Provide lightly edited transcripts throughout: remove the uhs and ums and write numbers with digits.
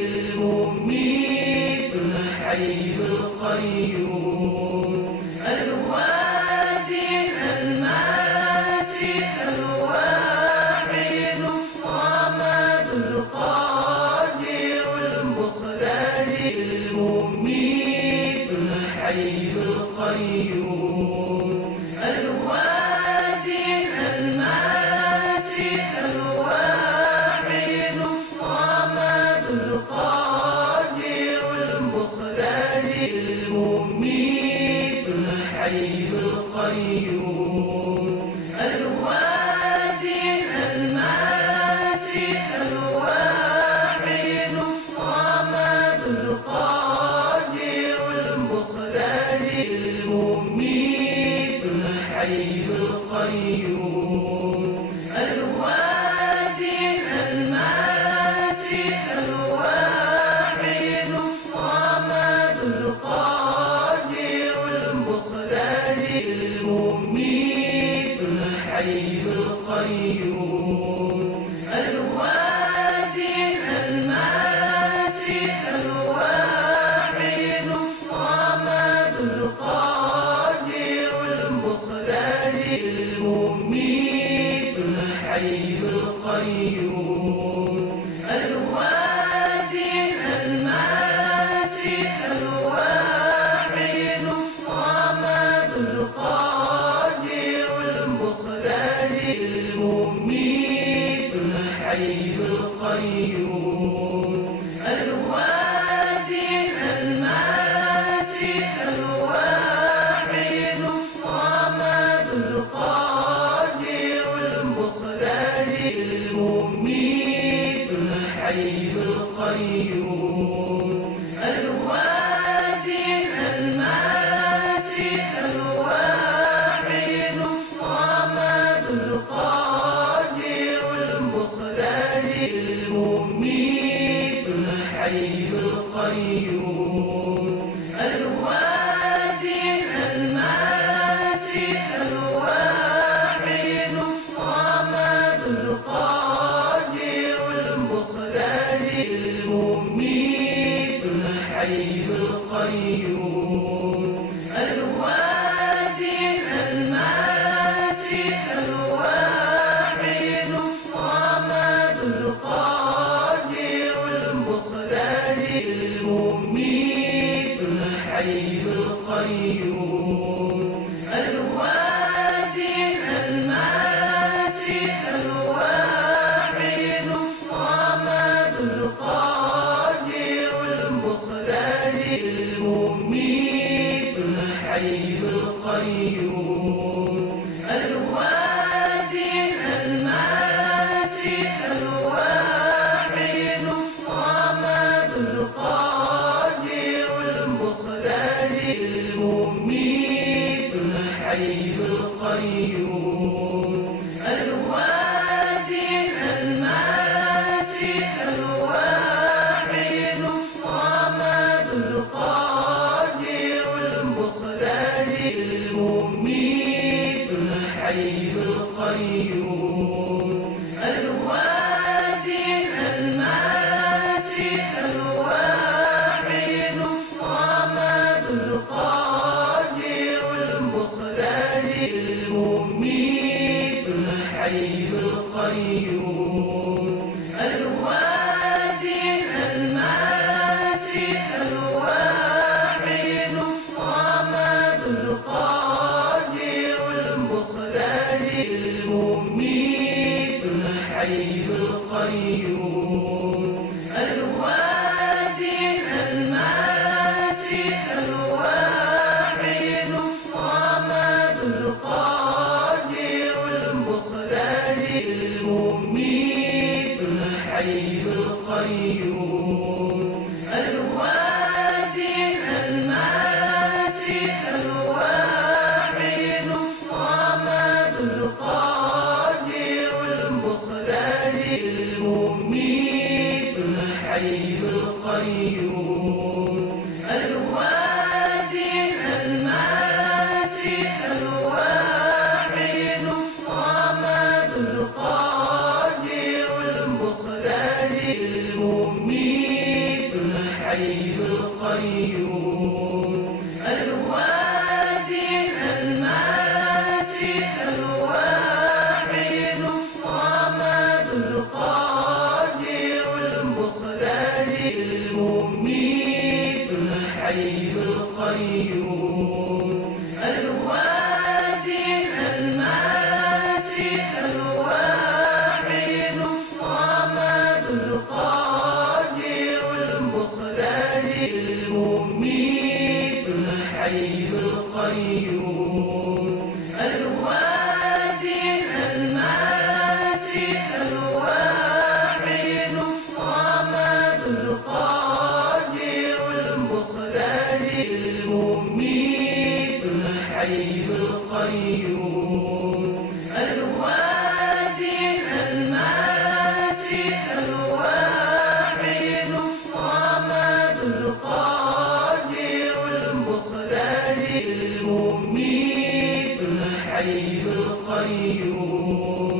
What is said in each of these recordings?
المميت الحي القيوم الواجد الماتي الواحد الصمد القادر المقتدر المميت الحي القيوم الواجد الماتي الواحد الصمد القادر المقتدر المميت الحي القيوم الواجد الماتي الواحد الصمد القادر المقتدر المميت الحي القيوم الواجد الماتي الواحد الصمد القادر المقتدر المميت الحي القيوم الواجد الماتي الواحد الصمد القادر المقتدر المميت الحي القيوم الواجد الماتي الواحد الصمد القادر المقتدر المميت الحي القيوم الواجد الماتي الواحد الصمد القادر المقتدر المميت الحي القيوم الواجد الماتي الواحد الصمد القادر المقتدر المميت الحي القيوم الواجد الماتي الواحد الصمد القادر المقتدر المميت الحي القيوم الواجد الماتي الواحد الصمد القادر المقتدر المميت الحي القيوم الواجد الماتي الواحد الصمد القادر المقتدر المميت الحي القيوم الواجد الماتي الواحد الصمد القادر المقتدر المميت الحي القيوم الواجد الماتي الواحد الصمد القادر المقتدر المميت الحي القيوم الواجد الماتي الواحد الصمد القادر المقتدر المميت الحي القيوم الواجد الماتي الواحد الصمد القادر المقتدر المميت الحي القيوم الواجد الماتي الواحد الصمد القادر المقتدر المميت الحي القيوم الواجد الماتي الواحد الصمد القادر المقتدر المميت الحي القيوم الواجد الماتي الواحد الصمد القادر المقتدر المميت الحي القيوم الواجد الماتي الواحد الصمد القادر المقتدر المميت الحي القيوم الواجد الماتي الواحد الصمد القادر المقتدر المميت الحي القيوم الواجد الماتي الواحد الصمد القادر المقتدر المميت الحي القيوم الواجد الماتي الواحد الصمد القادر المقتدر المميت الحي القيوم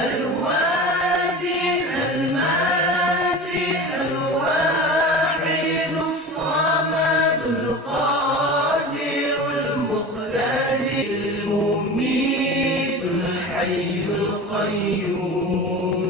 الواجد الماتي الواحد الصمد القادر المقتدر المميت الحي القيوم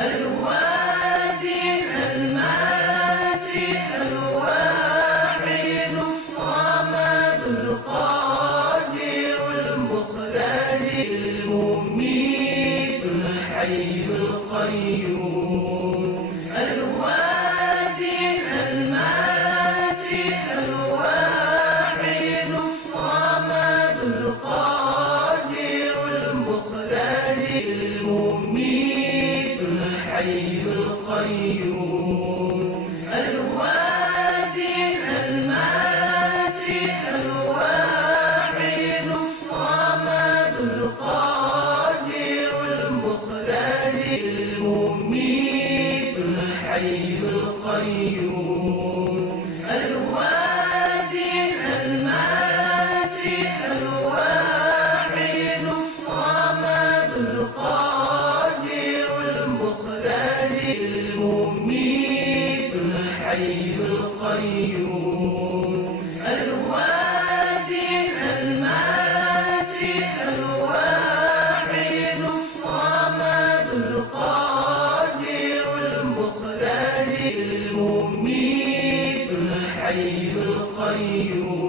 الواجد الماتي الواحد الصمد القادر المقتدر المميت الحي القيوم الواجد الماتي الواحد الصمد القادر المقتدر المميت الحي القيوم الواجد الماتي الواحد الصمد القادر المقتدر المميت الحي القيوم الواجد الماتي الواحد الصمد القادر المقتدر المميت الحي القيوم الواجد الماتي الواحد الصمد القادر المقتدر المميت الحي القيوم